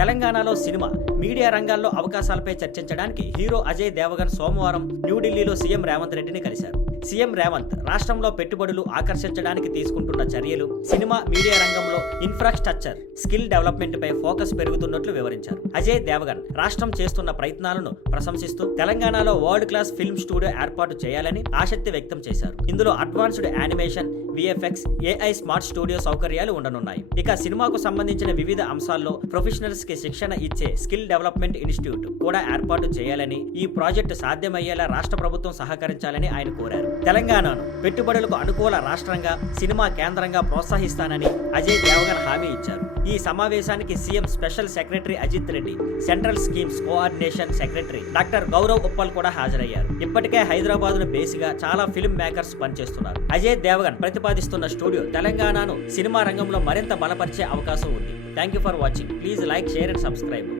తెలంగాణలో cinema, media రంగాల్లో అవకాశాలపై చర్చించడానికి హీరో అజయ్ దేవగన్ సోమవారం న్యూఢిల్లీలో సీఎం రేవంత్ రెడ్డిని కలిశారు. సీఎం రేవంత్ రాష్ట్రంలో పెట్టుబడులు ఆకర్షించడానికి తీసుకుంటున్న చర్యలు, సినిమా, మీడియా రంగంలో ఇన్ఫ్రాస్ట్రక్చర్, స్కిల్ డెవలప్మెంట్ పై ఫోకస్ పెరుగుతున్నట్లు వివరించారు. అజయ్ దేవగన్ రాష్ట్రం చేస్తున్న ప్రయత్నాలను ప్రశంసిస్తూ తెలంగాణలో వరల్డ్ క్లాస్ ఫిల్మ్ స్టూడియో ఏర్పాటు చేయాలని ఆసక్తి వ్యక్తం చేశారు. ఇందులో advanced animation, VFX, AI smart studio సౌకర్యాలు ఉండనున్నాయి. ఇక సినిమాకు సంబంధించిన వివిధ అంశాల్లో ప్రొఫెషనల్స్ కి శిక్షణ ఇచ్చే స్కిల్ డెవలప్మెంట్ ఇన్స్టిట్యూట్ కూడా ఏర్పాటు చేయాలని, ఈ ప్రాజెక్టు సాధ్యమయ్యేలా రాష్ట్ర ప్రభుత్వం సహకరించాలని ఆయన కోరారు. తెలంగాణను పెట్టుబడులకు అనుకూల రాష్ట్రంగా, సినిమా కేంద్రంగా ప్రోత్సహిస్తానని అజయ్ దేవగన్ హామీ ఇచ్చారు. ఈ సమావేశానికి CM special secretary Ajit Reddy, central schemes coordination secretary doctor Gaurav Uppal కూడా హాజరయ్యారు. ఇప్పటికే హైదరాబాద్ను బేసిగా చాలా ఫిల్మ్ మేకర్స్ పనిచేస్తున్నారు. అజయ్ దేవగన్ ప్రతిపాదిస్తున్న స్టూడియో తెలంగాణను సినిమా రంగంలో మరింత బలపరిచే అవకాశం ఉంది. Thank you for watching. Please like, share and subscribe.